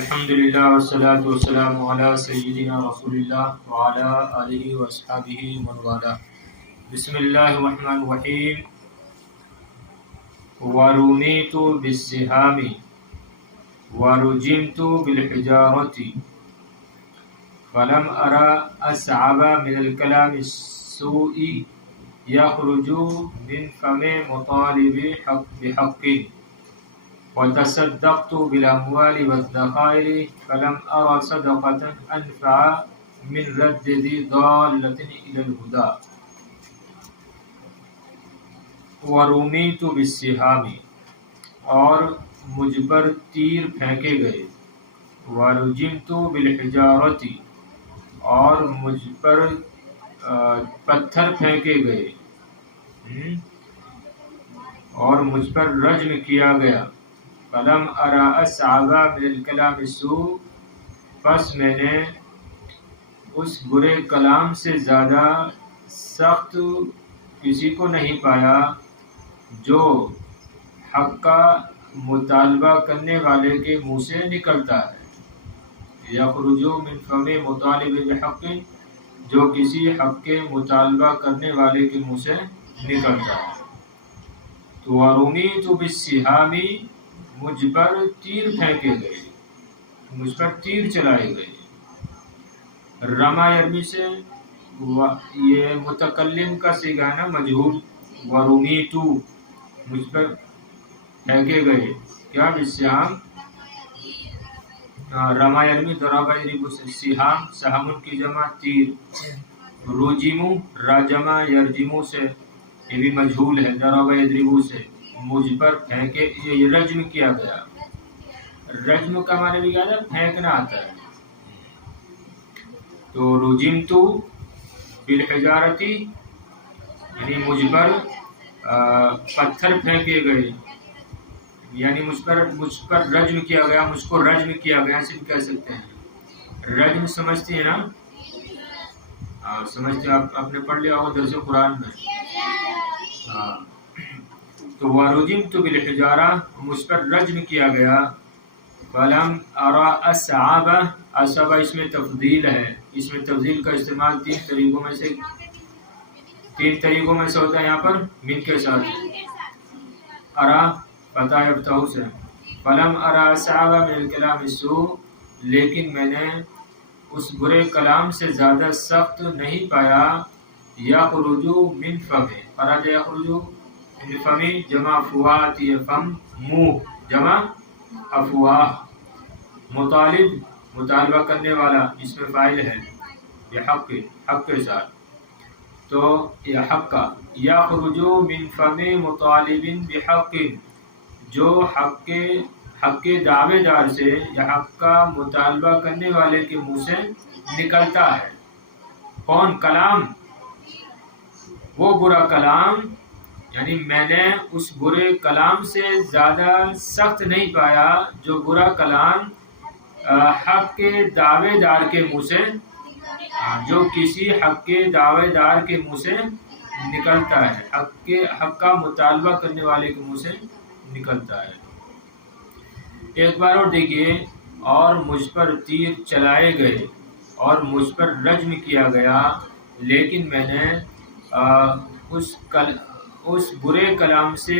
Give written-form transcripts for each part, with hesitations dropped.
الحمدللہ والصلاة والسلام علی سیدنا رسول اللہ وعلی آلہ واصحابہ ومن والہ۔ بسم اللہ الرحمن الرحیم۔ ورمیت بالسہام ورجمت بالحجارۃ فلم ارى اصعب من الكلام السوء یخرج من فم مطالب بحق وتصدقت بالأموال والذخائر فلم أرى صدقة أنفع من رد ذي ضالة إلى الهدى۔ ورمیت بالسہام، اور مجھ پر تیر پھینکے گئے۔ ورجمت بالحجارۃ، اور مجھ پر پتھر پھینکے گئے اور مجھ پر رجم کیا گیا۔ فلم ارى اصعب من الكلام السوء، پس میں نے اس برے کلام سے زیادہ سخت کسی کو نہیں پایا جو حق کا مطالبہ کرنے والے کے منہ سے نکلتا ہے۔ یخرج من فم مطالب بحق، جو کسی حق کے مطالبہ کرنے والے کے منہ سے نکلتا ہے۔ تو ورمیت بالسہام، مجھ پر تیر پھینکے گئے، مجھ پر تیر چلائے گئے۔ رما یرمی سے یہ متکلم کا صیغہ ہے نا، مجہول۔ ورمیت، مجھ پر پھینکے گئے کیا؟ بالسہام۔ رما یرمی ضرب یضرب سے، سہام سہم کی جمع تیر۔ رجمو راجما یرجمو سے، یہ بھی مجہول ہے، ضرب یضرب سے، مجھ پر پھینکے، یہ رجم کیا گیا۔ رجم کا معنی بھی کیا ہے؟ پھینکنا آتا ہے۔ تو رجمت بالحجارۃ، یعنی مجھ پر پتھر پھینکے گئے، یعنی مجھ پر رجم کیا گیا، مجھ کو رجم کیا گیا صرف کہہ سکتے ہیں۔ رجم سمجھتی ہیں نا؟ سمجھتے، آپ نے پڑھ لیا ہوگا درس قرآن میں۔ ہاں، تو ورجمت بالحجارہ، مجھ پر رجم کیا گیا۔ فلم ارى اصعب، اصعب اس میں تفضیل ہے، اس میں تفضیل کا استعمال تین طریقوں میں سے ہوتا ہے۔ یہاں پر من کے ساتھ ارا فتح یفتح سے، فلم ارى اصعب من الكلام السوء، لیکن میں نے اس برے کلام سے زیادہ سخت نہیں پایا۔ یخرج من فم، خرج یخرج من فم جمع افواہ آتی ہے، فم منہ جمع افواہ۔ مطالب مطالبہ کرنے والا، اس میں فاعل ہے، یہ حق کے ساتھ، تو یہ حق کا۔ یخرج من فم مطالب بحق، جو حق کے دعوے دار سے یا حق کا مطالبہ کرنے والے کے منہ سے نکلتا ہے۔ کون؟ کلام، وہ برا کلام، یعنی میں نے اس برے کلام سے زیادہ سخت نہیں پایا جو برا کلام حق کے دعوے دار کے منہ سے، جو کسی حق کے دعوے دار کے منہ سے نکلتا ہے، حق کا مطالبہ کرنے والے کے منہ سے نکلتا ہے۔ ایک بار اور دیکھیے، اور مجھ پر تیر چلائے گئے اور مجھ پر رجم کیا گیا، لیکن میں نے اس برے کلام سے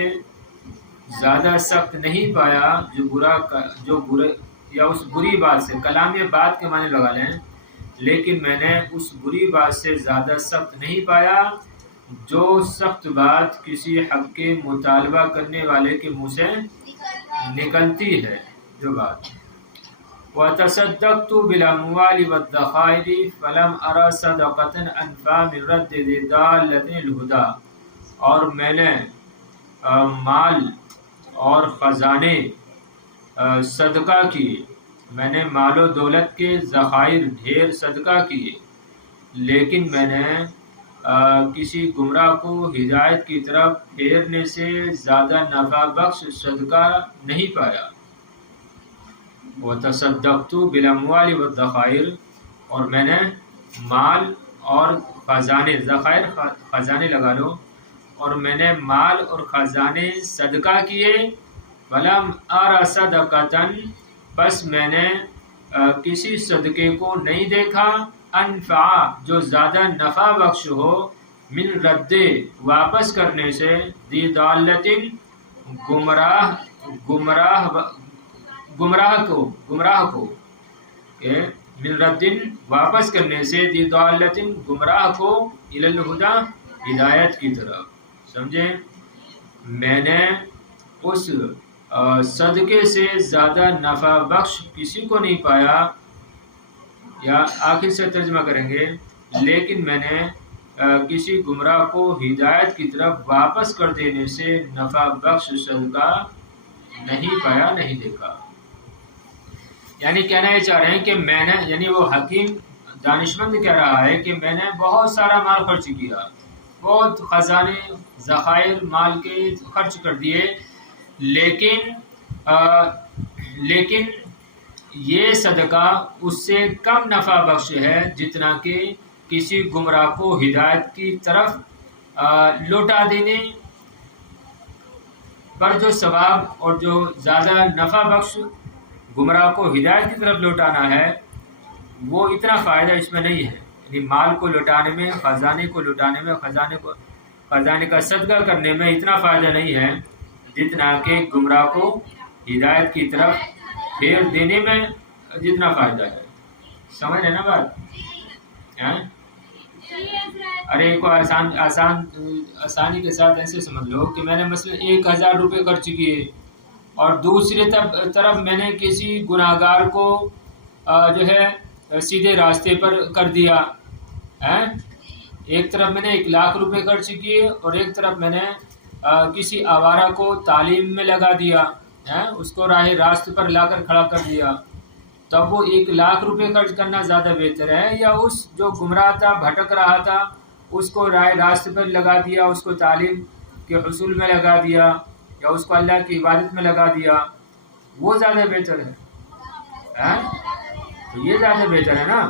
زیادہ سخت نہیں پایا جو برے یا اس بری بات سے، کلام یا بات کے معنی لگا لیں، لیکن میں نے اس بری بات سے زیادہ سخت نہیں پایا جو سخت بات کسی حق کے مطالبہ کرنے والے کے منہ سے نکلتی ہے، جو بات۔ وَتَصَدَّقْتُ بِالْأَمْوَالِ وَالذَّخَائِرِ فَلَمْ أَرَ صَدَقَةً أَنْفَعَ مِنْ رَدِّ ذِي ضَالَّةٍ الْهُدَى، اور میں نے مال اور خزانے صدقہ کیے، میں نے مال و دولت کے ذخائر ڈھیر صدقہ کیے، لیکن میں نے کسی گمراہ کو ہدایت کی طرف پھیرنے سے زیادہ نفع بخش صدقہ نہیں پایا۔ وَتَصَدَّقْتُ بِالْأَمْوَالِ وَالذَّخَائِرِ، اور میں نے مال اور خزانے، ذخائر خزانے لگا لو، اور میں نے مال اور خزانے صدقہ کیے۔ فَلَمْ أَرَ صَدَقَةً، بس میں نے کسی صدقے کو نہیں دیکھا انفع جو زیادہ نفع بخش ہو من رد واپس کرنے سے دی دالتن گمراہ کو کہ من ردن واپس کرنے سے دی دالتن گمراہ کو الی الہدی ہدایت کی طرف. سمجھیں؟ میں نے اس صدقے سے زیادہ نفع بخش کسی کو نہیں پایا، یا آخر سے ترجمہ کریں گے، لیکن میں نے کسی گمراہ کو ہدایت کی طرف واپس کر دینے سے نفع بخش صدقہ نہیں پایا، نہیں دیکھا. یعنی کہنا یہ چاہ رہے ہیں کہ میں نے، یعنی وہ حکیم دانشمند کہہ رہا ہے کہ میں نے بہت سارا مال خرچ کیا، بہت خزانے ذخائر مال کے خرچ کر دیے، لیکن یہ صدقہ اس سے کم نفع بخش ہے جتنا کہ کسی گمراہ کو ہدایت کی طرف لوٹا دینے پر جو ثواب اور جو زیادہ نفع بخش گمراہ کو ہدایت کی طرف لوٹانا ہے وہ اتنا فائدہ اس میں نہیں ہے. یعنی مال کو لوٹانے میں، خزانے کو لوٹانے میں، خزانے کا صدقہ کرنے میں اتنا فائدہ نہیں ہے جتنا کہ گمراہ کو ہدایت کی طرف پھیر دینے میں جتنا فائدہ ہے. سمجھ رہے نا بات؟ ارے کو آسانی کے ساتھ ایسے سمجھ لو کہ میں نے مثلا 1000 روپے خرچ کیے اور دوسری طرف میں نے کسی گناہگار کو جو ہے سیدھے راستے پر کر دیا. ایک طرف میں نے 1,00,000 روپے خرچ کیے اور ایک طرف میں نے کسی آوارہ کو تعلیم میں لگا دیا، اس کو راہ راست پر لا کر کھڑا کر دیا. تب وہ 1,00,000 روپے خرچ کرنا زیادہ بہتر ہے، یا اس جو گمراہ تھا، بھٹک رہا تھا، اس کو راہ راست پر لگا دیا، اس کو تعلیم کے حصول میں لگا دیا، یا اس کو اللہ کی عبادت میں لگا دیا، وہ زیادہ بہتر ہے. تو یہ زیادہ بہتر ہے نا.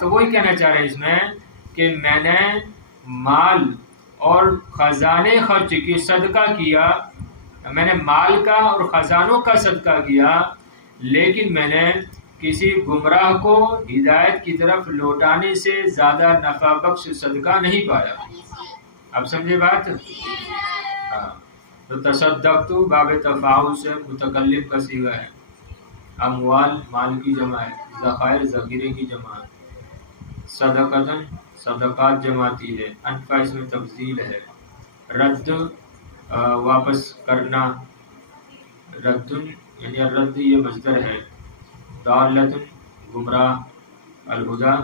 تو وہی کہنا چاہ رہے ہیں اس میں کہ میں نے مال اور خزانے خرچ کی، صدقہ کیا، میں نے مال کا اور خزانوں کا صدقہ کیا، لیکن میں نے کسی گمراہ کو ہدایت کی طرف لوٹانے سے زیادہ نفع بخش صدقہ نہیں پایا. اب سمجھے بات؟ تو تصدقت باب تفاعل سے متکلم کا صیغہ ہے. اموال مال کی جمع ہے، ذخائر ذخیرے کی جمع ہے، صدقتن صدقات جماتی ہے، انفع اس میں تفضیل ہے، رد واپس کرنا، ردن یعنی رد یہ مصدر ہے، دالتن گمراہ، الہدا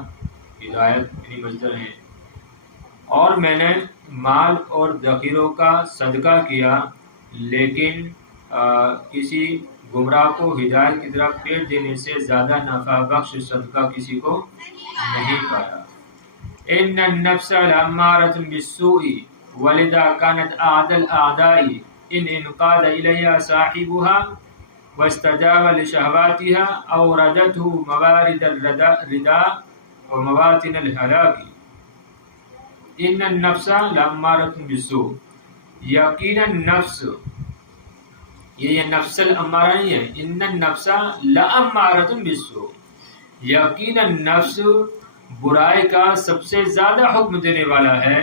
ہدایت یعنی مصدر ہے. اور میں نے مال اور ذخیروں کا صدقہ کیا لیکن کسی گمراہ کو ہدایت کی طرف پھیر دینے سے زیادہ نفع بخش صدقہ کسی کو نہیں پایا. ان النفس لامارۃ بالسوء ولذا كانت اعدى الاعداء ان انقاد الیها صاحبها واستجاب لشهواتها اوردته موارد الرداء ومواطن الهلاك. ان النفس لامارۃ بالسوء، یقینا نفس، یہ نفس الامارہ نہیں ہے، ان النفس لامارۃ بالسوء، یقینا نفس برائی کا سب سے زیادہ حکم دینے والا ہے.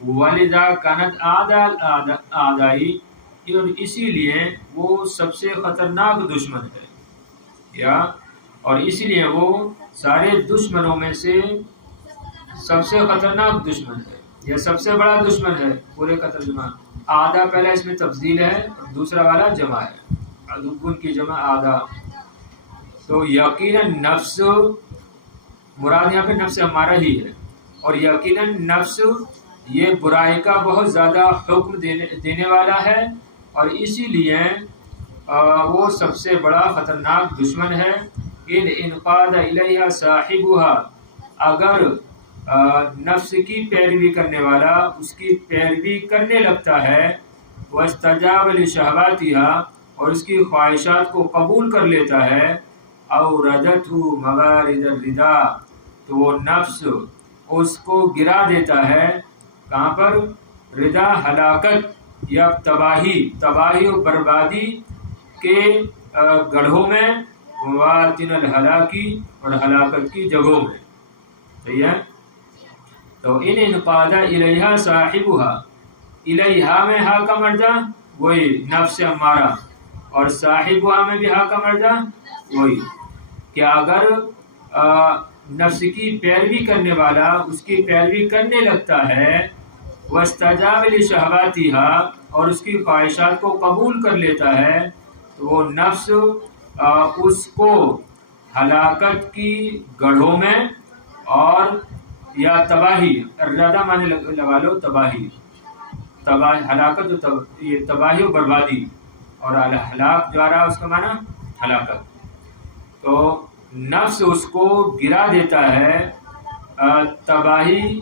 والدہ کانت اعدائی، اور اسی لیے وہ سب سے خطرناک دشمن ہے، یا اور اسی لیے وہ سارے دشمنوں میں سے سب سے خطرناک دشمن ہے، یا سب سے بڑا دشمن ہے. پورے کا ترجمہ آدھا پہلا اس میں تفضیل ہے اور دوسرا والا جمع ہے، عدوّن کی جمع آدھا. تو یقیناً نفس مراد یہاں پہ نفس امارہ ہی ہے، اور یقیناً نفس یہ برائی کا بہت زیادہ حکم دینے والا ہے، اور اسی لیے وہ سب سے بڑا خطرناک دشمن ہے. ان انقاد الیہا صاحبها، اگر نفس کی پیروی کرنے والا اس کی پیروی کرنے لگتا ہے، واستجاب لشہواتها، اور اس کی خواہشات کو قبول کر لیتا ہے، اوردته موارد الردا، تو وہ نفس اس کو گرا دیتا ہے کہاں پر؟ ردا ہلاکت یا تباہی و بربادی کے گڑھوں میں، مواطن الہلاکی اور ہلاکت کی جگہوں میں. صحیح ہے. تو ان انقاد الیہا صاحبہا، الیہا میں ہا کا مرجع وہی نفس امارہ، اور صاحبہا میں بھی ہا کا مرجع وہی، کہ اگر نفس کی پیروی کرنے والا اس کی پیروی کرنے لگتا ہے، واستجاب لشہواتہا، اور اس کی خواہشات کو قبول کر لیتا ہے، تو وہ نفس اس کو ہلاکت کی گڑھوں میں اور یا تباہی، ردہ معنی لگا لو تباہی، ہلاکت یہ تباہی و بربادی، اور ہلاک جو آ رہا ہے اس کا معنی ہلاکت. تو نفس اس کو گرا دیتا ہے تباہی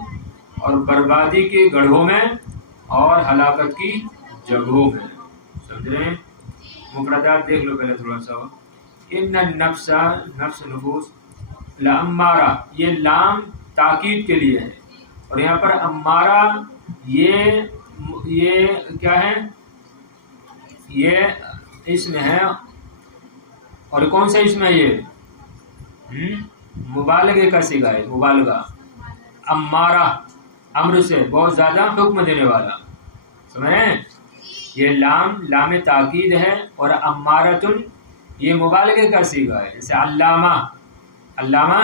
اور بربادی کے گڑھوں میں اور ہلاکت کی جگہوں میں. سمجھ رہے ہیں؟ مفردات دیکھ لو پہلے تھوڑا سا. ان النفس، نفس نفوس، لامارہ، یہ لام تاکید کے لیے ہے، اور یہاں پر امارہ یہ کیا ہے؟ یہ اسم ہے. اور کون سا اسم ہے یہ؟ مبالغے کا صیغہ ہے، مبالغہ. امارہ، امر سے بہت زیادہ حکم دینے والا. سمجھ رہے ہیں؟ یہ لام تاکید ہے، اور امارتن یہ مبالغے کا صیغہ ہے. جیسے علامہ، علامہ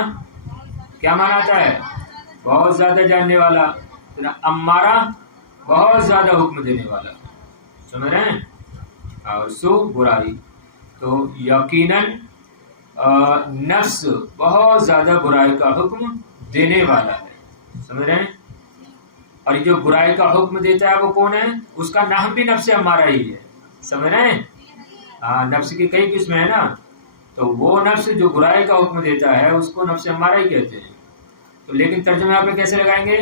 کیا معنی آتا ہے؟ بہت زیادہ جاننے والا. امارہ بہت زیادہ حکم دینے والا. سمجھ رہے ہیں؟ اور سو برائی. تو یقیناً نفس بہت زیادہ برائی کا حکم دینے والا ہے. سمجھ رہے ہیں؟ اور جو برائی کا حکم دیتا ہے وہ کون ہے؟ اس کا نام بھی نفس امارہ ہی ہے. سمجھ رہے ہیں؟ نفس کی کئی قسمیں ہیں نا، تو وہ نفس جو برائی کا حکم دیتا ہے اس کو نفس امارہ ہی کہتے ہیں. تو لیکن ترجمہ یہاں پہ کیسے لگائیں گے؟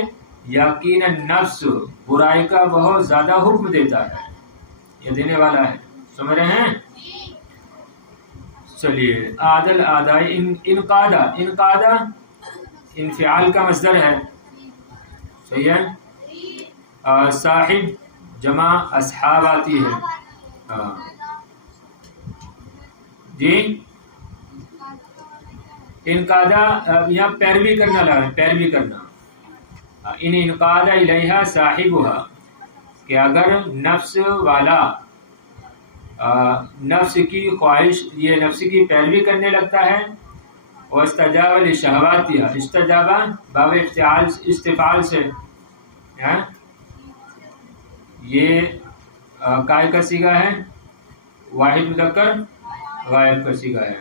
یقیناً نفس برائی کا بہت زیادہ حکم دیتا ہے، یہ دینے والا ہے. سمجھ رہے ہیں؟ چلیے. عادل آدائی، انقادہ انفعال کا مصدر ہے. صحیح ہے. صاحب جمع اصحاب آتی ہے. جی انقادہ یہاں پیروی کرنا لگا، پیروی کرنا. ان انقادہ الیہا صاحبہا، کہ اگر نفس والا نفس کی خواہش، یہ نفس کی پیروی کرنے لگتا ہے، واستجاب لشہواتہا، استجابہ باب استفعال سے، یہ کائے کا صیغہ ہے، واحد مذکر غائب کا صیغہ ہے.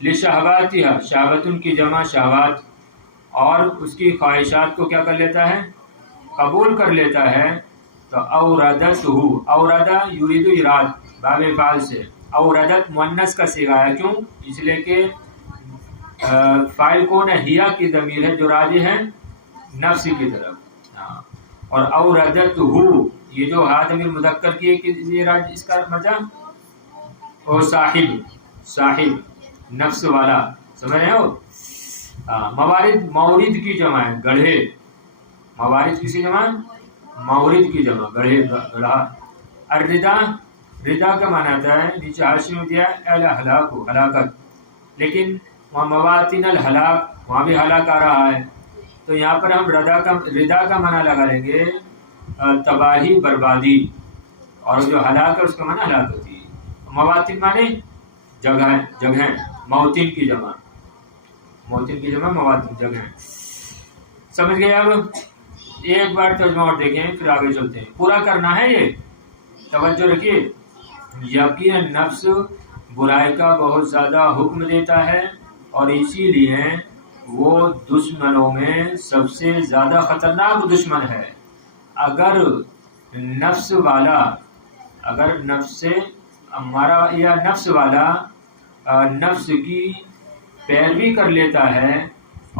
لشہواتہا، شہوتن کی جمع شہوات، اور اس کی خواہشات کو کیا کر لیتا ہے؟ قبول کر لیتا ہے. تو اوردتہ، اوردہ یرید اراد باب فعل سے. اوردت مؤنث کا صیغہ ہے. کیوں؟ اس لیے کہ فاعل کون ہے؟ ہیا کی ضمیر ہے جو راجع ہے نفس کی طرف. اور اوردتہ، یہ جو ہا ضمیر مذکر کی ہے کہ یہ راج، اس کا مرجع او صاحب نفس والا. سمجھ رہے ہو؟ موارد، مورد کی جمع ہے گڑھے. موارد کسی جمع؟ مورد کی جمع گڑھے، گڑھا. الردا، ردا کا معنی آتا ہے، نیچے حاشیے میں دیا ہے الہلاک، ہلاکت. لیکن وہاں مواطن الہلاک، وہاں بھی ہلاک آ رہا ہے. تو یہاں پر ہم ردا کا معنی لگا لیں گے تباہی بربادی، اور جو ہلاک ہے اس کا معنی ہلاک ہوتی ہے. مواطن معنی جگہیں، موطن کی جمع، موطن کی جمع مواطن، جگہیں. سمجھ گئے؟ اب ایک بار ترجمہ اور دیکھیں پھر آگے چلتے ہیں. پورا کرنا ہے یہ، توجہ رکھیے. یقیناً نفس برائی کا بہت زیادہ حکم دیتا ہے، اور اسی لیے وہ دشمنوں میں سب سے زیادہ خطرناک دشمن ہے. اگر نفس والا، اگر نفس امارہ یا نفس والا نفس کی پیروی کر لیتا ہے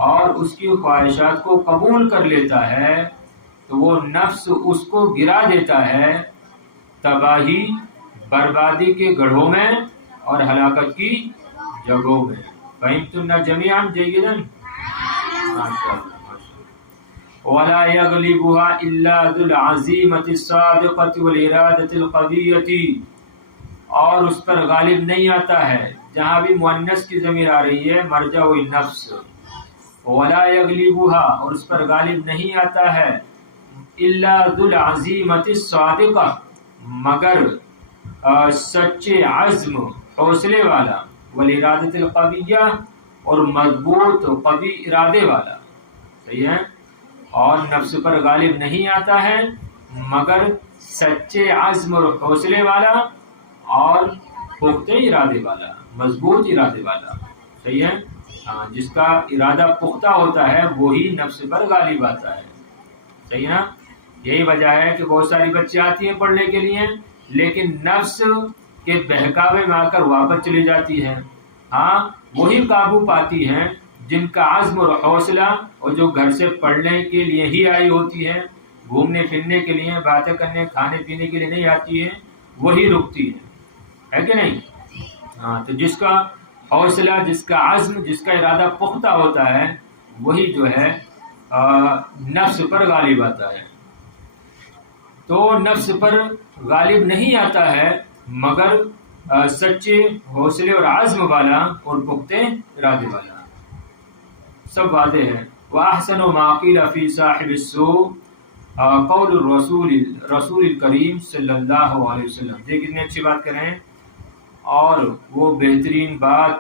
اور اس کی خواہشات کو قبول کر لیتا ہے، تو وہ نفس اس کو گرا دیتا ہے تباہی بربادی کے گڑھوں میں اور ہلاکت کی جگہوں میں. فَإِنْتُنَّ جَمِيعًا جَيِّدًا. وَلَا يَغْلِبُهَا إِلَّا ذُو الْعَزِيمَةِ الصَّادِقَةِ وَالْإِرَادَةِ الْقَوِيَّةِ. اور اس پر غالب نہیں آتا ہے. جہاں بھی مؤنث کی ضمیر آ رہی ہے مرجع النفس. ولا یغلبها، اور اس پر غالب نہیں آتا ہے الا ذو العزیمۃ الصادقہ، مگر سچے عزم حوصلے والا، والارادۃ القویہ، اور مضبوط و قوی ارادے والا. صحیح ہے. اور نفس پر غالب نہیں آتا ہے مگر سچے عزم اور حوصلے والا اور پختہ ارادے والا، مضبوط ارادے والا. صحیح ہے. ہاں، جس کا ارادہ پختہ ہوتا ہے وہی نفس پر غالب آتا ہے. صحیح نا. یہی وجہ ہے کہ بہت ساری بچی آتی ہیں پڑھنے کے لیے لیکن نفس کے بہکاوے میں آ کر واپس چلی جاتی ہے. ہاں، وہی قابو پاتی ہیں جن کا عزم اور حوصلہ، اور جو گھر سے پڑھنے کے لیے ہی آئی ہوتی ہے، گھومنے پھرنے کے لیے، باتیں کرنے کھانے پینے کے لیے نہیں آتی ہے، وہی رکتی ہے کہ نہیں. ہاں، تو جس کا حوصلہ، جس کا عزم، جس کا ارادہ پختہ ہوتا ہے وہی جو ہے نفس پر غالب آتا ہے. تو نفس پر غالب نہیں آتا ہے مگر سچے حوصلے اور عزم والا اور پختہ ارادے والا. سب واضح ہے. وَأَحْسَنُ مَا قِيلَ فِي صَاحِبِ السُّوءِ قول رسول الکریم صلی اللہ علیہ وسلم. یہ کتنی اچھی بات کر رہے ہیں. اور وہ بہترین بات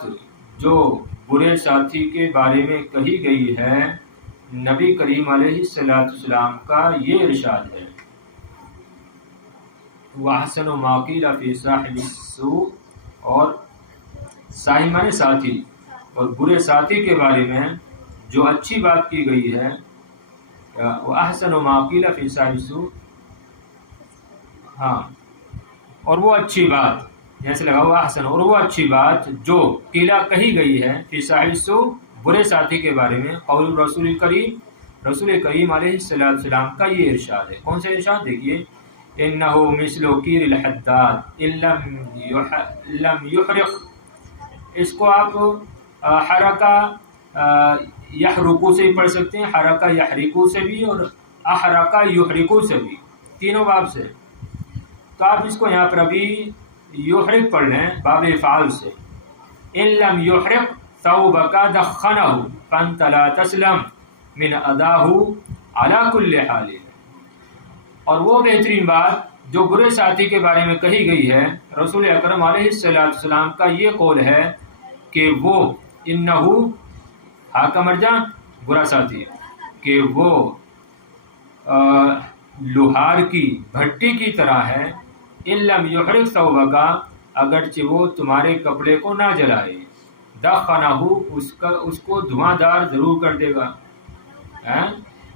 جو برے ساتھی کے بارے میں کہی گئی ہے، نبی کریم علیہ السلام کا یہ ارشاد ہے. وَأَحْسَنُ مَا قِيلَ فِي صَاحِبِ السُّوءِ، اور صاحب مانے ساتھی، اور برے ساتھی کے بارے میں جو اچھی بات کی گئی ہے. وَأَحْسَنُ مَا قِيلَ فِي صَاحِبِ السُّوءِ، ہاں، اور وہ اچھی بات، جیسے لگا ہوا احسن، اور وہ اچھی بات جو قیلا کہی گئی ہے فی صاحب السوء، برے ساتھی کے بارے میں، قول رسول کریم، رسول کریم علیہ السلام کا یہ ارشاد ہے. کون سا ارشاد؟ دیکھیے. انہ مثل قیر الحداد ان لم یحرق. اس کو آپ حرکہ یحرقو سے بھی پڑھ سکتے ہیں، حرکہ یحرقو سے بھی، اور احرقہ یحرقو سے بھی، تینوں باب سے. تو آپ اس کو یہاں پر ابھی یحرق پڑھ لیں باب افعال سے. ان لم یحرق ثوبک دخنہ فانت لا تسلم من اداہ علی کل حال. اور وہ بہترین بات جو برے ساتھی کے بارے میں کہی گئی ہے، رسول اکرم علیہ السلام کا یہ قول ہے کہ وہ انہو، ہا کا مرجع برا ساتھی، کہ وہ لوہار کی بھٹی کی طرح ہے. ان لم یحرق ثوبک، اگرچہ وہ تمہارے کپڑے کو نہ جلائے. دخنہ، اس کو دھواں دار ضرور کر دے گا.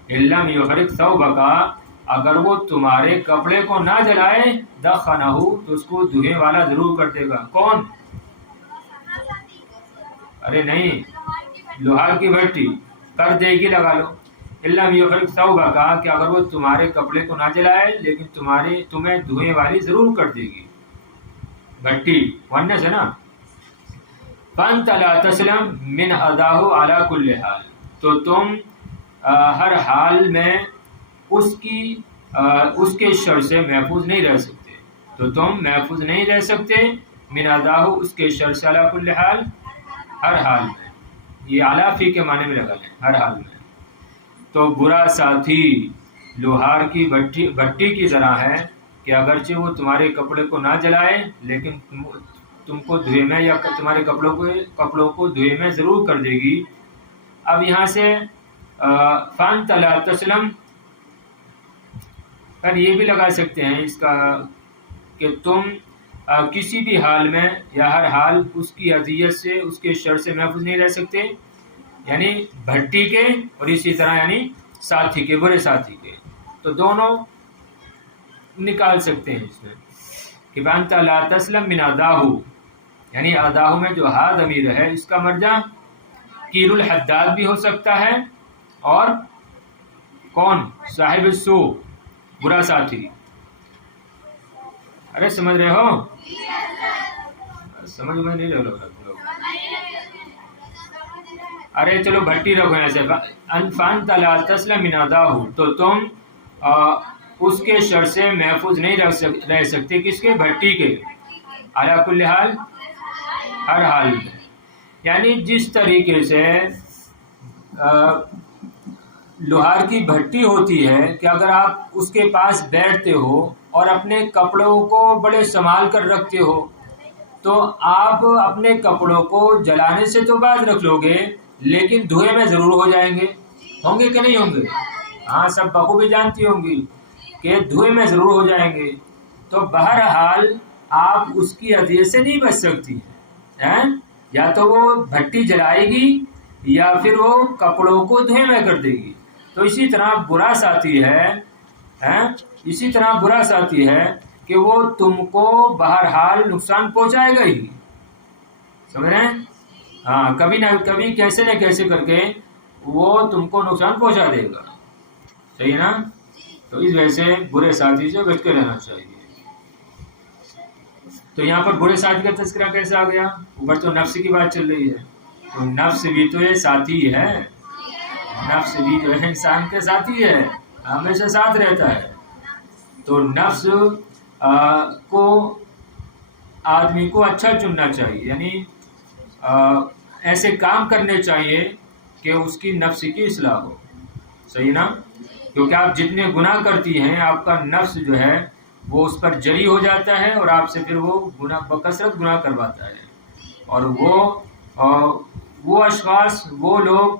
ان لم یحرق ثوبک، اگر وہ تمہارے کپڑے کو نہ جلائے، دخنہ، تو اس کو دھوئے والا ضرور کر دے گا. کون؟ ارے نہیں، لوہار کی بھٹی. کر دے گی لگا لو. ان لم یحرق ثوبک، کہ اگر وہ تمہارے کپڑے کو نہ جلائے لیکن تمہیں دھوئے والی ضرور کر دے گی. بھٹی ونس ہے نا. فانت لا تسلم من اداہ علی کل حال، تو تم ہر حال میں اس کے شر سے محفوظ نہیں رہ سکتے. تو تم محفوظ نہیں رہ سکتے من اداہ، اس کے شر سے، علی کل حال، ہر حال میں. یہ اعلی فی کے معنی میں لگا لیں، ہر حال میں. تو برا ساتھی لوہار کی بھٹی کی طرح ہے کہ اگرچہ وہ تمہارے کپڑے کو نہ جلائے لیکن تم کو دھوئے میں، یا تمہارے کپڑوں کو دھوئے میں ضرور کر دے گی. اب یہاں سے فانت لا تسلم پر یہ بھی لگا سکتے ہیں اس کا کہ تم کسی بھی حال میں یا ہر حال اس کی اذیت سے، اس کے شر سے محفوظ نہیں رہ سکتے. یعنی بھٹی کے اور اسی طرح یعنی ساتھی کے، برے ساتھی کے. تو دونوں نکال سکتے ہیں اس میں کہ فانت لا تسلم من اداہ، یعنی اداہ میں جو ہا ضمیر ہے اس کا مرجع قیر الحداد بھی ہو سکتا ہے، اور کون؟ صاحب السوء، برا ساتھی. ارے سمجھ رہے ہو؟ سمجھ میں نہیں لگ رہا. ارے چلو بھٹی رکھو ایسے. فانت لا تسلم من اداہ، تو تم اس کے شر سے محفوظ نہیں رہ سکتے. کس کے؟ بھٹی کے. علی کل حال، ہر حال میں. یعنی جس طریقے سے لوہار کی بھٹی ہوتی ہے کہ اگر آپ اس کے پاس بیٹھتے ہو اور اپنے کپڑوں کو بڑے سنبھال کر رکھتے ہو تو آپ اپنے کپڑوں کو جلانے سے تو باز رکھ لو گے لیکن دھوئے میں ضرور ہو جائیں گے. ہوں گے کہ نہیں ہوں گے؟ ہاں، سب بخوبی جانتی ہوں گی کہ دھوئے میں ضرور ہو جائیں گے. تو بہرحال آپ اس کی اذیت سے نہیں بچ سکتی ہیں، یا تو وہ بھٹی جلائے گی یا پھر وہ کپڑوں کو دھوئے میں کر دے گی. تو اسی طرح برا ساتھی ہے کہ وہ تم کو بہرحال نقصان پہنچائے گا ہی. سمجھ رہے ہیں؟ ہاں، کبھی نہ کبھی کیسے نہ کیسے کر کے وہ تم کو نقصان پہنچا دے گا. صحیح ہے نا؟ تو اس وجہ سے برے ساتھی سے بچ کے رہنا چاہیے. تو یہاں پر برے ساتھی کا تذکرہ کیسے آ گیا؟ اوپر تو نفس کی بات چل رہی ہے، تو نفس بھی تو یہ ساتھی ہے. نفس بھی جو ہے انسان کے ساتھی ہے، ہمیشہ ساتھ رہتا ہے. تو نفس کو آدمی کو اچھا چننا چاہیے، یعنی ایسے کام کرنے چاہیے کہ اس کی نفس کی اصلاح ہو. صحیح نا؟ کیونکہ آپ جتنے گناہ کرتی ہیں آپ کا نفس جو ہے وہ اس پر جری ہو جاتا ہے اور آپ سے پھر وہ بکثرت گناہ کرواتا ہے. اور وہ اشخاص، وہ لوگ،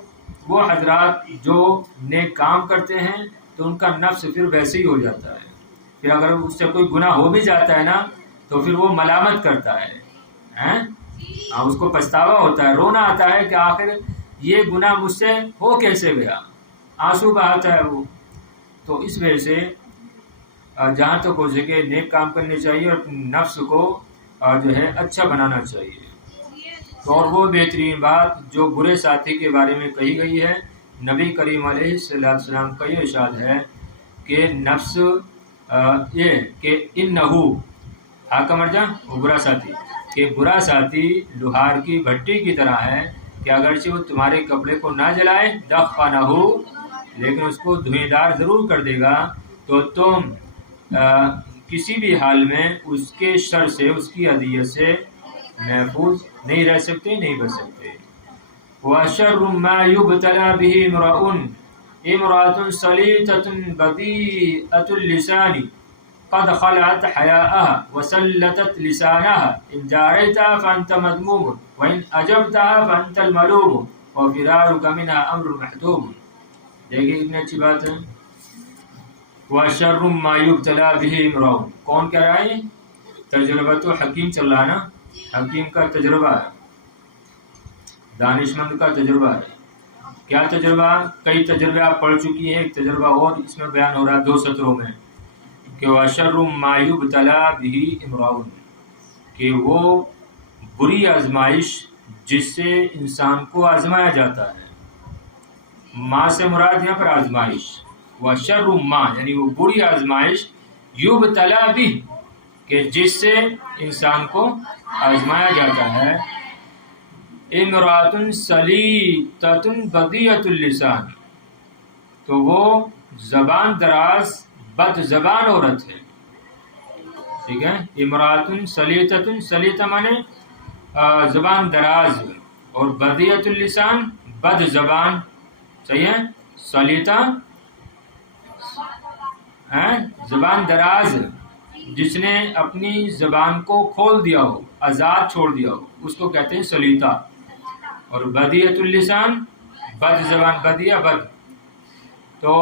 وہ حضرات جو نیک کام کرتے ہیں تو ان کا نفس پھر ویسے ہی ہو جاتا ہے. پھر اگر اس سے کوئی گناہ ہو بھی جاتا ہے نا تو پھر وہ ملامت کرتا ہے، اس کو پچھتاوا ہوتا ہے، رونا آتا ہے کہ آخر یہ گناہ مجھ سے ہو کیسے گیا، آنسو بہاتا ہے وہ. تو اس وجہ سے جہاں تک ہو سکے نیک کام کرنے چاہیے اور نفس کو جو ہے اچھا بنانا چاہیے. تو اور وہ بہترین بات جو برے ساتھی کے بارے میں کہی گئی ہے، نبی کریم علیہ السلام کا یہ ارشاد ہے کہ نفس یہ کہ انہو حاکم ارجا، وہ برا ساتھی، کہ برا ساتھی لوہار کی بھٹی کی طرح ہے کہ اگرچہ وہ تمہارے کپڑے کو نہ جلائے دخنہو، لیکن اس کو دھویں دار ضرور کر دے گا. تو تم کسی بھی حال میں اس کے شر سے، اس کی اذیت سے محفوظ نہیں رہ سکتے، نہیں بچ سکتے. وَشَرُّ مَا يُبْتَلَى بِهِ امْرَأَةٌ صَلِيطَةٌ بَذِيئَةُ اللِّسَانِ قَدْ خَلَعَتْ حَيَاءَهَا وَسَلَّطَتْ لِسَانَهَا إِنْ جَارَيْتَهَا فَأَنْتَ مَذْمُومٌ وَإِنْ أَجَبْتَهَا فَأَنْتَ الْمَلُومُ وَفِرَارُكَ مِنْهَا أَمْرٌ مَحْتُومٌ. دیکھیے کتنی اچھی بات ہے. وَشَرُّ مَا يُبْتَلَى بِهِ امْرَأٌ، کون کہہ رہا ہے؟ تجربہ تو حکیم چل رہا ہے نا، حکیم کا تجربہ ہے، دانشمند کا تجربہ ہے. کیا تجربہ؟ کئی تجربے آپ پڑھ چکی ہیں، ایک تجربہ اور اس میں بیان ہو رہا ہے 2 سطروں میں کہ وَشَرُّ مَا يُبْتَلَى بِهِ امْرَأٌ، کہ وہ بری آزمائش جس سے انسان کو آزمایا جاتا ہے. ماں سے مراد یہاں پر آزمائش، وَشَرُّ مَا یعنی وہ بری آزمائش، يُبْتَلَى بِهِ کہ جس سے انسان کو آزمایا جاتا ہے. امرأۃ صلیطۃ بذیۃ اللسان، تو وہ زبان دراز بد زبان عورت ہے. ٹھیک ہے، امرأۃ صلیطۃ، صلیطہ مانے زبان دراز، اور بذیۃ اللسان بد زبان. صحیح ہے، صلیطہ زبان دراز، جس نے اپنی زبان کو کھول دیا ہو، آزاد چھوڑ دیا ہو، اس کو کہتے ہیں صلیطہ. اور بدیعۃ اللسان بد زبان، بدیع بد. تو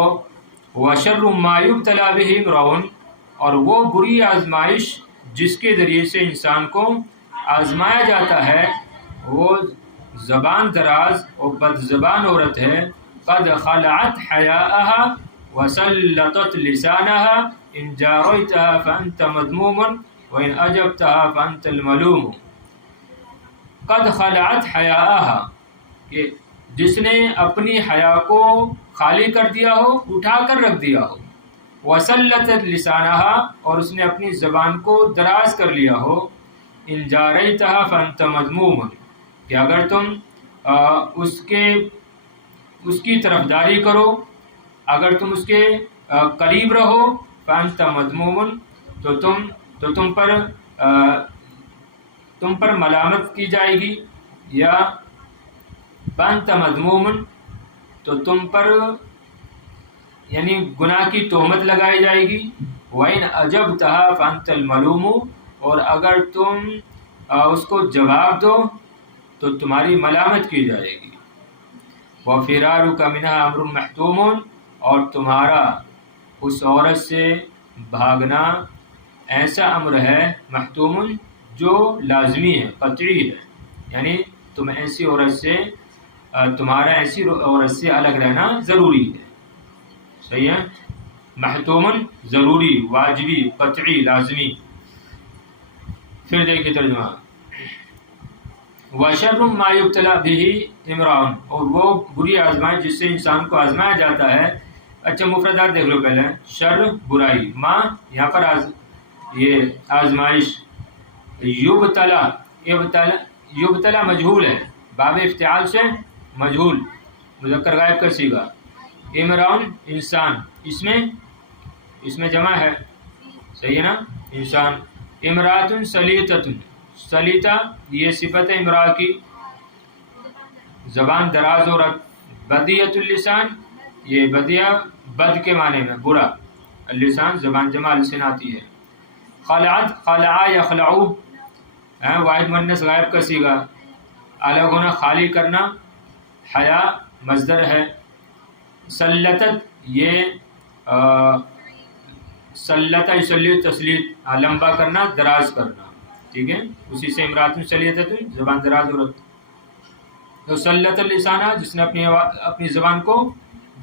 وشر ما یبتلی بہ امرؤ، اور وہ بری آزمائش جس کے ذریعے سے انسان کو آزمایا جاتا ہے وہ زبان دراز اور بد زبان عورت ہے. قد خلعت حیاءها وسلطت لسانها ان جاریتها فانت مذموم وان اجبتها فانت الملوم. قد خلعت حیاءها، کہ جس نے اپنی حیا کو خالی کر دیا ہو، اٹھا کر رکھ دیا ہو. وسلطت لسانها، اور اس نے اپنی زبان کو دراز کر لیا ہو. ان جاریتها فانت مذموم، کہ اگر تم اس کی طرفداری کرو، اگر تم اس کے قریب رہو، فانت مذموم، تو تم پر تم پر ملامت کی جائے گی، یا فانت مذموم تو تم پر یعنی گناہ کی تہمت لگائی جائے گی، وَإِنْ أَجَبْتَهَا فَأَنْتَ الْمَلُومُ اور اگر تم اس کو جواب دو تو تمہاری ملامت کی جائے گی، وَفِرَارُكَ مِنْهَا أَمْرٌ مَحْتُومٌ اور تمہارا اس عورت سے بھاگنا ایسا امر ہے محتوم جو لازمی ہے، قطعی ہے، یعنی تم ایسی عورت سے تمہارا ایسی عورت سے الگ رہنا ضروری ہے، صحیح ہے، محتومن ضروری، واجبی، قطعی، لازمی۔ پھر دیکھیے ترجمہ، وَشَرٌّ مَا يُبْتَلَى بِهِ امْرَأٌ اور وہ بری آزمائش جس سے انسان کو آزمایا جاتا ہے۔ اچھا مفردات دیکھ لو پہلے، شر برائی، ما یہاں پر یہ آزمائش، یبتلا یبتلا مجہول ہے، باب افتعال سے مجہول، مذکر غائب کا صیغہ، امرأٌ انسان، اس میں جمع ہے، صحیح ہے نا، انسان، امرأۃ سلیطۃ، سلیطہ یہ صفت ہے امرأہ کی، زبان دراز عورت، بدیعۃ اللسان یہ بدیع بد کے معنی میں برا، اللسان زبان جمع السن آتی ہے، خلعت خلع یخلع واحد مؤنث غائب کا صیغہ، الگ ہونا خالی کرنا، حیا مصدر ہے، سلطت یہ سلطہ یسلیط تسلیط لمبا کرنا دراز کرنا، ٹھیک ہے، اسی سے امرأۃ سلیطۃ زبان دراز عورت، تو سلط اللسانہ جس نے اپنی زبان کو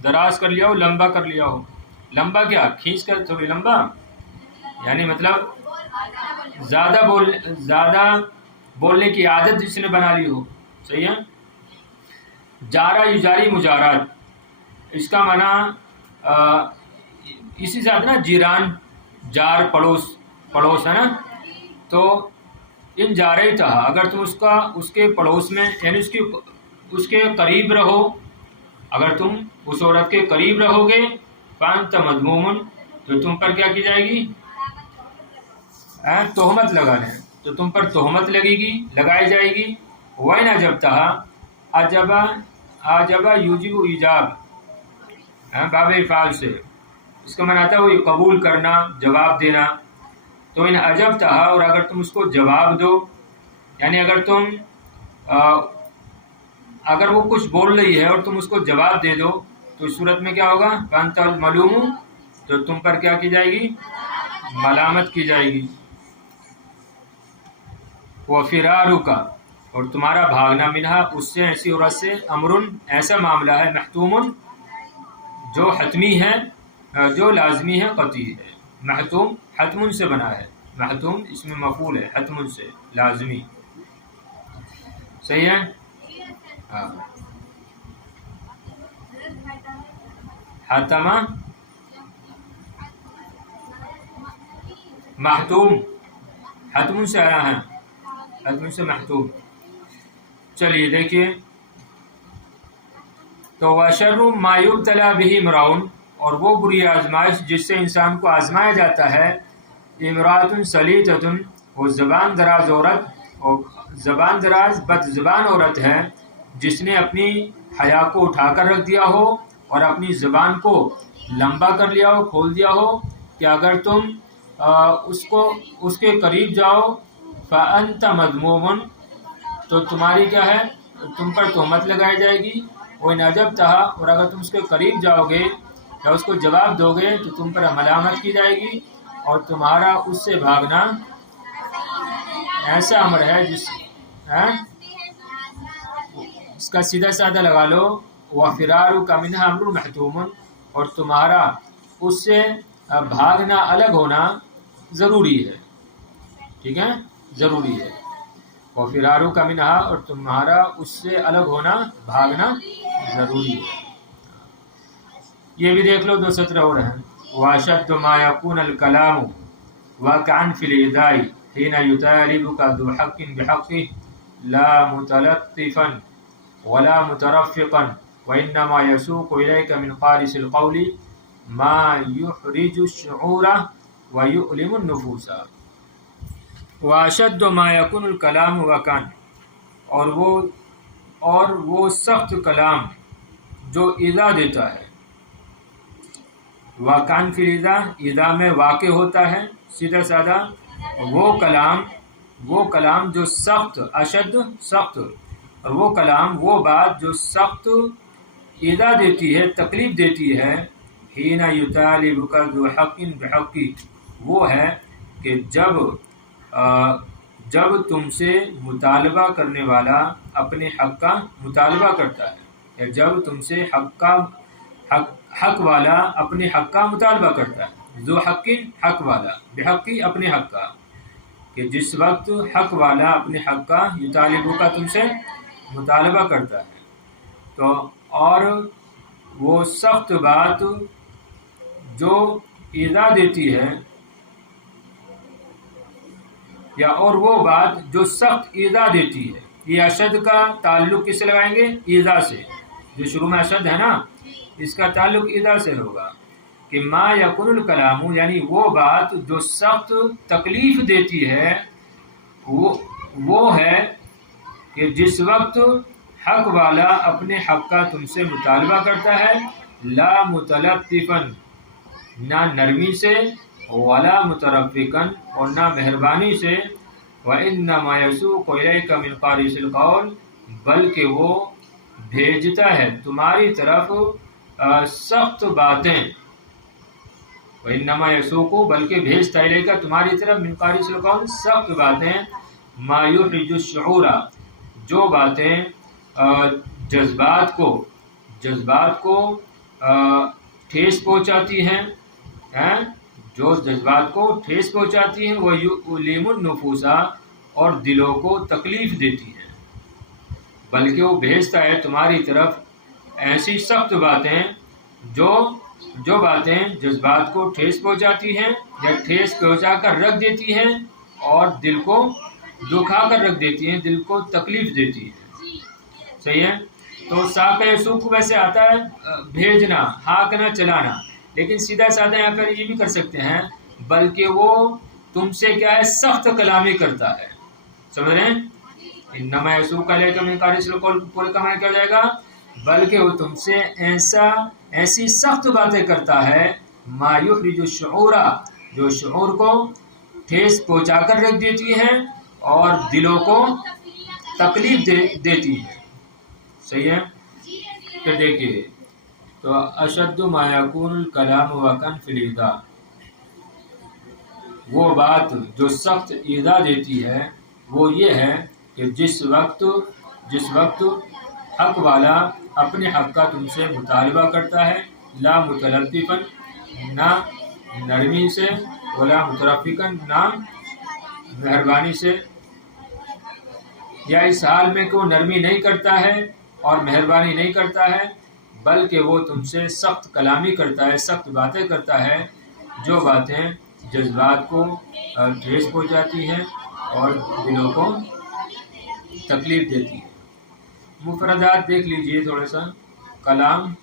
دراز کر لیا ہو، لمبا کر لیا ہو، لمبا کیا کھینچ کر تھوڑی لمبا، یعنی مطلب زیادہ بولنے کی عادت جس نے بنا لی ہو، صحیح ہے، جارا یجاری مجارات، اس کا معنی اسی سے آتا نا جیران، جار پڑوس ہے نا، تو ان جارہی تھا اگر تم اس کے پڑوس میں یعنی اس کے قریب رہو، اگر تم اس عورت کے قریب رہو گے، فانت مذموم تو تم پر کیا کی جائے گی، تہمت لگانے، تو تم پر تہمت لگائی جائے گی، وَإِنْ أَجَبْتَهَا عجبہ یوجب ایجاب، باب افعال سے، اس کا معنی آتا ہے وہ قبول کرنا، جواب دینا، تو ان اجبتہا اور اگر تم اس کو جواب دو، یعنی اگر وہ کچھ بول رہی ہے اور تم اس کو جواب دے دو تو اس صورت میں کیا ہوگا، فانت الملوم تو تم پر کیا کی جائے گی، ملامت کی جائے گی، وَفِرَارُكَ اور تمہارا بھاگنا منہا اس سے ایسی عورت سے، امرن ایسا معاملہ ہے، محتوم جو حتمی ہے، جو لازمی ہے، قطعی ہے، محتوم حتم سے بنا ہے، محتوم اس میں مفعول ہے، حتم سے لازمی، صحیح ہے، ہاں، حتمہ محتوم، حتم سے آیا ہے، حتم سے محتوم۔ چلیے دیکھیے، تو وَشَرُّ مَا يُبْتَلَى بِهِ امْرَأٌ اور وہ بری آزمائش جس سے انسان کو آزمایا جاتا ہے، امرأۃ سلیطۃ وہ زبان دراز عورت، اور زبان دراز بد زبان عورت ہے جس نے اپنی حیا کو اٹھا کر رکھ دیا ہو اور اپنی زبان کو لمبا کر لیا ہو، کھول دیا ہو کہ اگر تم اس کے قریب جاؤ، فأنت مذموم تو تمہاری کیا ہے، تم پر تہمت لگائی جائے گی، وَإِنْ أَجَبْتَهَا اور اگر تم اس کے قریب جاؤ گے یا اس کو جواب دو گے تو تم پر ملامت کی جائے گی، اور تمہارا اس سے بھاگنا ایسا امر ہے اس کا سیدھا سادہ لگا لو، وَفِرَارُكَ مِنْهَا أَمْرٌ مَحْتُومٌ اور تمہارا اس سے بھاگنا، الگ ہونا ضروری ہے، ٹھیک ہے، ضروری ہے، وَفِرَارُكَ مِنْهَا اور تمہارا اس سے الگ ہونا، بھاگنا ضروری ہے۔ یہ بھی دیکھ لو، 2 سطر اور ہیں، وَأَشَدُّ مَا يَكُونُ الْكَلَامُ وَاقِعًا فِي الْإِيذَاءِ حِينَ يُطَالِبُكَ ذُو حَقٍّ بِحَقِّهِ لَا مُتَلَطِّفًا وَلَا مُتَرَفِّقًا وَإِنَّمَا يَسُوقُ إِلَيْكَ مِنْ قَارِسِ الْقَوْلِ مَا يُحْرِجُ الشُّعُورَ وَيُؤْلِمُ النُّفُوسَ۔ واشد ما یکن الکلام وکان، اور وہ سخت کلام جو ایذا دیتا ہے، وکان فی ایذا میں واقع ہوتا ہے، سیدھا سادہ وہ کلام جو سخت، اشد سخت، اور وہ کلام وہ بات جو سخت ایذا دیتی ہے، تکلیف دیتی ہے، حین یطالبک ذو حق بحقی، وہ ہے کہ جب تم سے مطالبہ کرنے والا اپنے حق کا مطالبہ کرتا ہے، یا جب تم سے حق والا اپنے حق کا مطالبہ کرتا ہے، ذو حق حق والا، بحقی اپنے حق کا، کہ جس وقت حق والا اپنے حق کا یطالبو کا تم سے مطالبہ کرتا ہے، تو اور وہ سخت بات جو ایذا دیتی ہے، یا اور وہ بات جو سخت ایذا دیتی ہے، یہ اشد کا تعلق کس سے لگائیں گے؟ ایذا سے، جو شروع میں اشد ہے نا، اس کا تعلق ایذا سے ہوگا، کہ ما یکن الکلام، یعنی وہ بات جو سخت تکلیف دیتی ہے، وہ ہے کہ جس وقت حق والا اپنے حق کا تم سے مطالبہ کرتا ہے، لا متلطفا، نہ نرمی سے، ولا مترفقا، اور نہ مہربانی سے، وانما یسوق الیک من قارص القول، بلکہ وہ بھیجتا ہے تمہاری طرف سخت باتیں، وانما یسوق، بلکہ بھیجتا الیک تمہاری طرف، من قارص القول، سخت باتیں، ما یحرج الشعور، جو باتیں جذبات کو ٹھیس پہنچاتی ہیں، جو جذبات کو ٹھیس پہنچاتی ہیں، وہ یؤلم النفوس، اور دلوں کو تکلیف دیتی ہیں، بلکہ وہ بھیجتا ہے تمہاری طرف ایسی سخت باتیں جو باتیں جذبات کو ٹھیس پہنچاتی ہیں، یا ٹھیس پہنچا کر رکھ دیتی ہیں، اور دل کو دکھا کر رکھ دیتی ہیں، دل کو تکلیف دیتی ہیں، صحیح ہے؟ تو ساق یسوق ویسے آتا ہے بھیجنا، ہانکنا، چلانا، لیکن سیدھا سادہ یہاں پر یہ بھی کر سکتے ہیں، بلکہ وہ تم سے کیا ہے؟ سخت کلامی کرتا ہے، سمجھ رہے ہیں؟ انما یسوق الیک من قارص القول، پورے کا معنی کیا ہو جائے گا؟ بلکہ وہ تم سے ایسی سخت باتیں کرتا ہے، ما یحرج الشعور، جو شعور کو ٹھیس پہنچا کر رکھ دیتی ہے، اور دلوں کو تکلیف دیتی ہے، صحیح ہے؟ پھر دیکھیے، تو اشد ما یکون الکلام وکن فی الایذا، وہ بات جو سخت ایذا دیتی ہے، وہ یہ ہے کہ جس وقت حق والا اپنے حق کا تم سے مطالبہ کرتا ہے، لا متلطفا، نہ نرمی سے، ولا مترفقا، نہ مہربانی سے، یا اس حال میں کہ وہ نرمی نہیں کرتا ہے اور مہربانی نہیں کرتا ہے، بلکہ وہ تم سے سخت کلامی کرتا ہے، سخت باتیں کرتا ہے، جو باتیں جذبات کو ٹھیس پہنچاتی ہیں اور دلوں کو تکلیف دیتی ہیں۔ مفردات دیکھ لیجئے تھوڑا سا، کلام،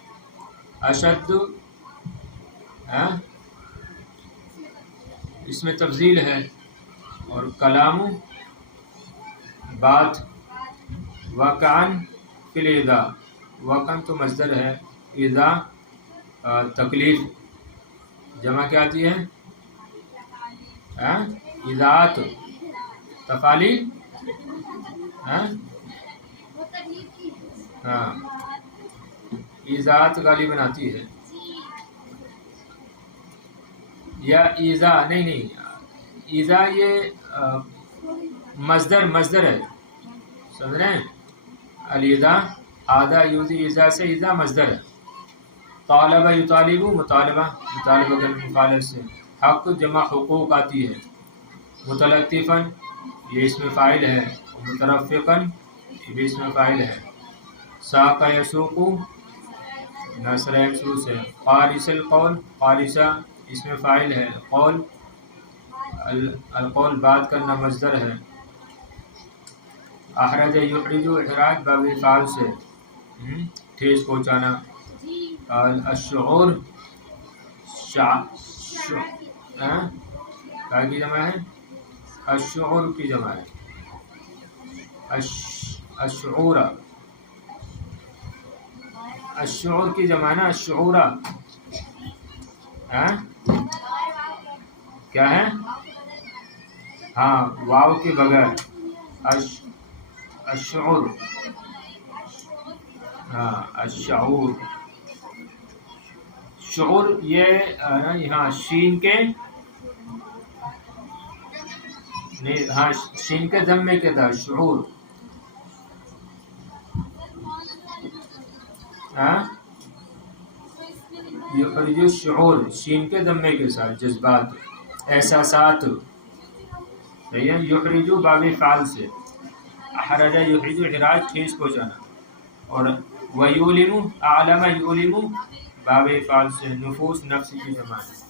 اشد، اس میں تفضیل ہے، اور کلام بات، وکان فی الایذا، وکان تو مصدر ہے، ایذا تکلیف، جمع کیا آتی ہے؟ ایذاءات، تفالیل، ہاں، ایذاءات غالباً آتی ہے، یا ایذا، نہیں، ایذا یہ مصدر ہے، سمجھ رہے ہیں؟ الیذا، آدھا یوزی، ایذا سے ایذا مصدر ہے، طالبہ یطالب، مطالبہ کرنے، مخالف سے، حق جمع حقوق آتی ہے، متلطفاً یہ اس میں فاعل ہے، مترفقاً یہ بھی اس میں فاعل ہے، ساق یسوق نصر یسوع سے، قارص القول، قارصہ اس میں فاعل ہے، قول، القول بات کرنا مصدر ہے، احرج یحرج، احراج باب فعل سے، ٹھیس پہنچانا، الشعور، کا کی جمع ہے، الشعور کی جمع ہے الشعور، الشعور کی جمع ہے نا الشعورہ، کیا ہے؟ ہاں واو کے بغیر الشعور، ہاں الشعور، شعور یہ یہاں شین کے نہیں، ہاں شین کے ضمے کے تھا شعور، یخرج الشعور شین کے ضمے کے ساتھ، جذبات، احساسات، صحیح ہے. یخرجو باب فعل سے، احرج یخرجو احراج ٹھیس پہنچانا، اور ویولم اعلم یعلم باب فعل سے، نفوس نفس کی جمع ہے.